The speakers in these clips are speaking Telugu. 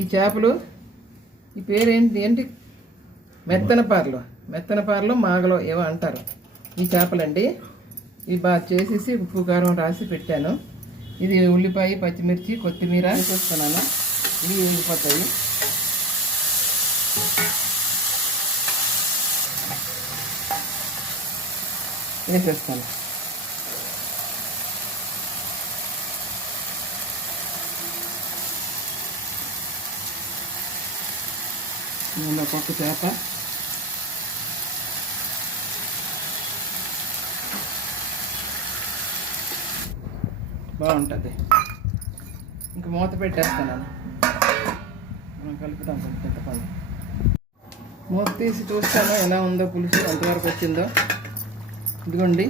ఈ చేపలు ఈ పేరేంటి ఏంటి మెత్తనపారలో మాగలో ఏవో అంటారు. ఈ చేపలండి. ఇవి బాగా చేసేసి ఉప్పు కారం రాసి పెట్టాను. ఇది ఉల్లిపాయ, పచ్చిమిర్చి, కొత్తిమీర వేసేస్తున్నాను. ఇవి వేగిపోతాయి. వేసేస్తాను. నేను ఒక్కొక్క చేప బాగుంటుంది. ఇంక మూత పెట్టేస్తాను. మనం కలుపుతాం కొంచెం పని. మూత తీసి చూస్తాను ఎలా ఉందో, పులుసు ఎంతవరకు వచ్చిందో. ఇదిగోండి,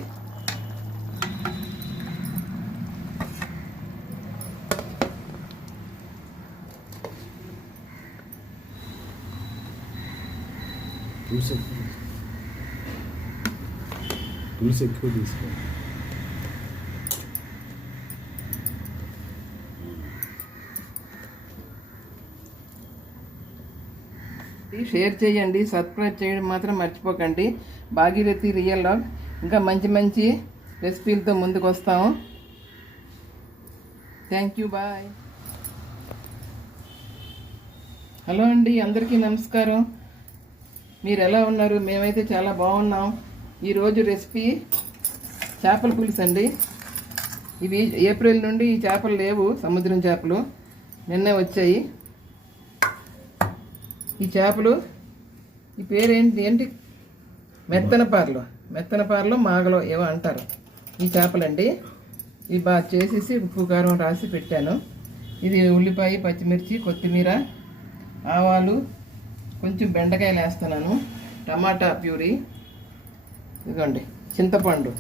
పులుసు ఎక్కువ తీసుకోండి. షేర్ చేయండి, సబ్స్క్రైబ్ చేయడం మాత్రం మర్చిపోకండి. భాగీరథి రియల్ లాగ్ ఇంకా మంచి మంచి రెసిపీలతో ముందుకు వస్తాము. Thank you, bye. హలో అండి, అందరికీ నమస్కారం. మీరు ఎలా ఉన్నారు? మేమైతే చాలా బాగున్నాం. ఈరోజు రెసిపీ చేపల పులుసు అండి. ఇవి ఏప్రిల్ నుండి ఈ చేపలు లేవు, సముద్రం చేపలు నిన్నే వచ్చాయి. ఈ చేపలు ఈ పేరేంటి మెత్తనపారలో మాగలో ఏవో అంటారు. ఈ చేపలండి. ఇవి బాగా చేసేసి ఉప్పు కారం రాసి పెట్టాను. ఇది ఉల్లిపాయ, పచ్చిమిర్చి, కొత్తిమీర, ఆవాలు, కొంచెం బెండకాయలు వేస్తున్నాను, టమాటా ప్యూరీ, ఇదిగోండి చింతపండు.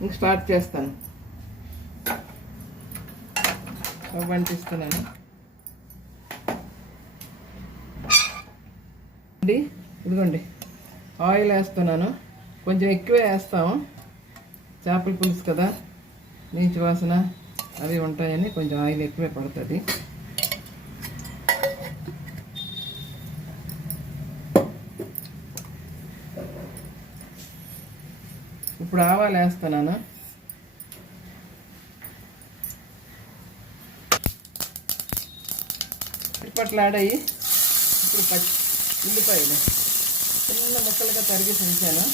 ఇంక స్టార్ట్ చేస్తాను. స్టవ్ అంటిస్తున్నాను. ఇదిగోండి ఆయిల్ వేస్తున్నాను. కొంచెం ఎక్కువే వేస్తాము, చేపల పులుసు కదా, నీచు వాసన అవి ఉంటాయని కొంచెం ఆయిల్ ఎక్కువే పడుతుంది. ఇప్పుడు ఆవాలు వేస్తున్నాను. ఇప్పట్లాడాయి. ఇప్పుడు ఉల్లిపాయలు చిన్న ముక్కలుగా తరిగి ఉంచాను.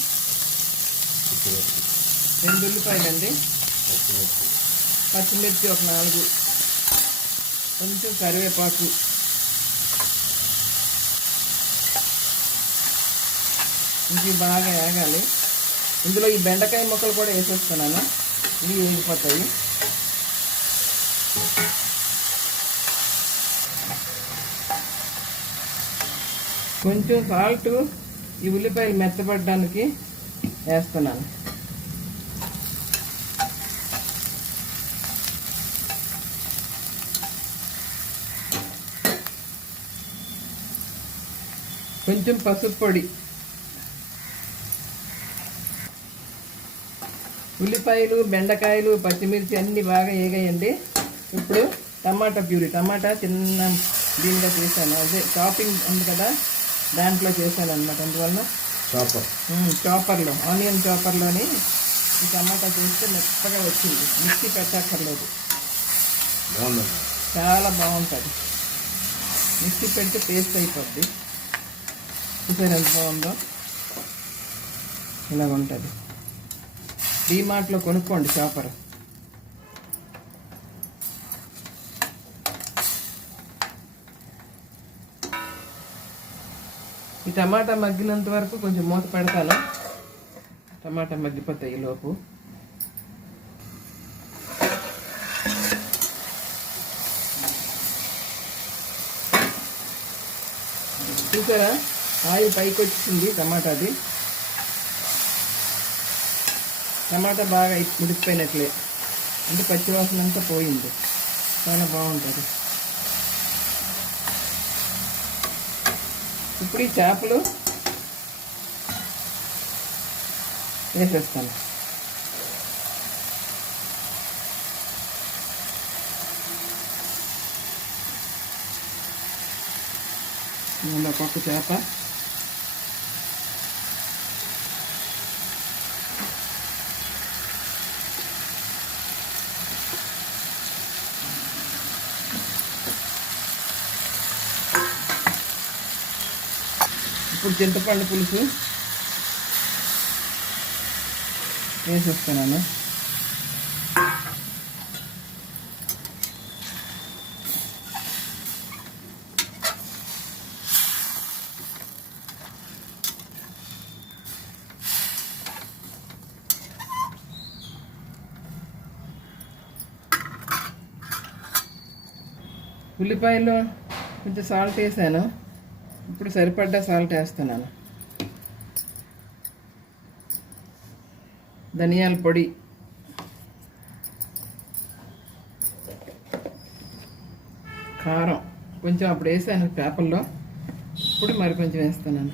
2 ఉల్లిపాయలండి, పచ్చిమిర్చి ఒక 4, కొంచెం కరివేపాకు, ఇంక బాగా వేగాలి. ఇందులో ఈ బెండకాయ ముక్కలు కూడా వేసేస్తున్నాను. ఇవి వేగిపోతాయి. కొంచెం సాల్ట్ ఈ ఉల్లిపాయలు మెత్తపడడానికి వేస్తున్నాను. కొంచెం పసుపు పొడి. ఉల్లిపాయలు, బెండకాయలు, పచ్చిమిర్చి అన్నీ బాగా వేగాయండి. ఇప్పుడు టమాటా ప్యూరీ, టమాటా చిన్న దీనిగా చేశాను. అదే చాపింగ్ ఉంది కదా, దాంట్లో చేశాను అనమాట. అందువల్ల చాపర్లో, ఆనియన్ చాపర్లోని ఈ టమాటా చేస్తే మెత్తగా వచ్చింది. మిక్సీ పెట్టక్కర్లేదు, చాలా బాగుంటుంది. మిక్సీ పెడితే పేస్ట్ అయిపోద్ది. చూసారు ఎంత బాగుందో? ఇలాగ ఉంటుంది. డీమార్ట్లో కొనుక్కోండి చాపర్. ఈ టమాటా మగ్గినంత వరకు కొంచెం మూత పెడతాను. టమాటా మగ్గిపోతాయి లోపు. చూసారా, ఆయిల్ పైకి వచ్చింది టమాటాది. టమాటా బాగా ఉడికిపోయినట్లే, అంటే పచ్చివాసన అంతా పోయింది. చాలా బాగుంటుంది. ఇప్పుడు ఈ చేపలు వేసేస్తాను. ఇందులో ఒక్కొక్క చేప. ఇప్పుడు చింతపండు పులుసు వేసేస్తున్నాను. ఉల్లిపాయలు కొంచెం సాల్ట్ వేసాను. ఇప్పుడు సరిపడ్డా సాల్ట్ వేస్తున్నాను. ధనియాల పొడి, కారం కొంచెం అప్పుడు వేసాను పేపర్లో, ఇప్పుడు మరి కొంచెం వేస్తున్నాను.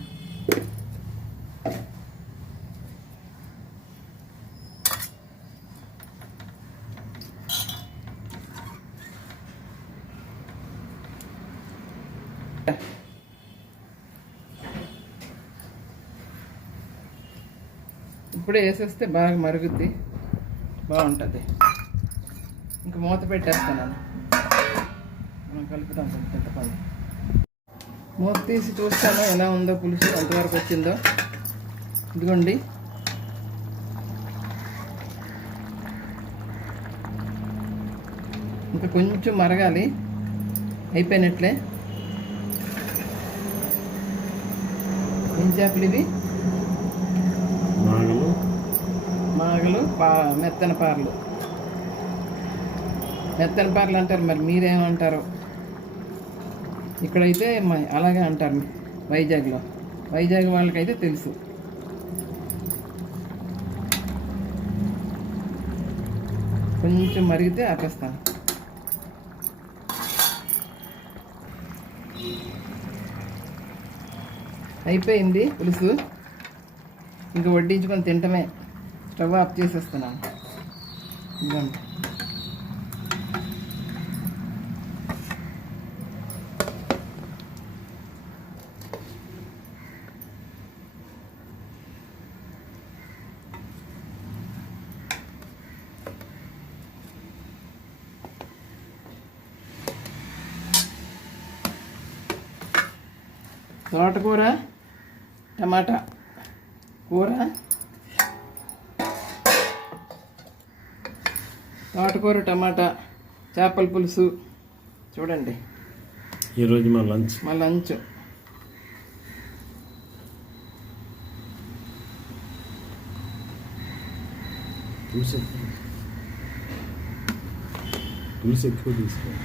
ఇప్పుడే వేసేస్తే బాగా మరుగుద్ది, బాగుంటుంది. ఇంకా మూత పెట్టేస్తున్నాను. మనం కలుపుతాం కొంచెం చింతపండు. మూత తీసి చూస్తాను ఎలా ఉందో పులుసు, ఎంతవరకు వచ్చిందో. ఇదిగోండి, ఇంకా కొంచెం మరగాలి, అయిపోయినట్లే. ఏం చేపలు ఇవి? మాగలు, మెత్తన పార్లు. మెత్తన పార్లు అంటారు, మరి మీరేమంటారో. ఇక్కడైతే అలాగే అంటారు వైజాగ్లో. వైజాగ్ వాళ్ళకైతే తెలుసు. కొంచెం మరిగితే ఆపేస్తాను. అయిపోయింది పులుసు, ఇంకా వడ్డించుకొని తింటమే. స్టవ్ ఆఫ్ చేసేస్తున్నాను. ఇదిగోండి. తోటకూర టమాటా కూర, తోటకూర టమాటా చేపల పులుసు. చూడండి, ఈరోజు మా లంచ్. పులుసు ఎక్కువ తీసుకోండి.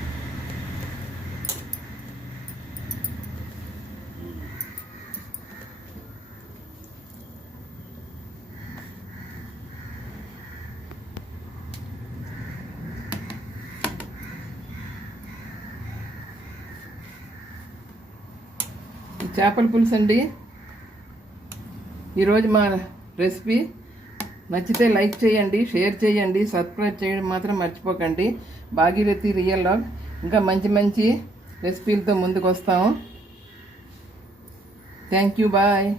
చేపల పులుసు అండి ఈరోజు మా రెసిపీ. నచ్చితే లైక్ చేయండి, షేర్ చేయండి, సబ్స్క్రైబ్ చేయడం మాత్రం మర్చిపోకండి. భాగీరథి రియల్ లాగ్ ఇంకా మంచి మంచి రెసిపీలతో ముందుకు వస్తాము. Thank you, bye.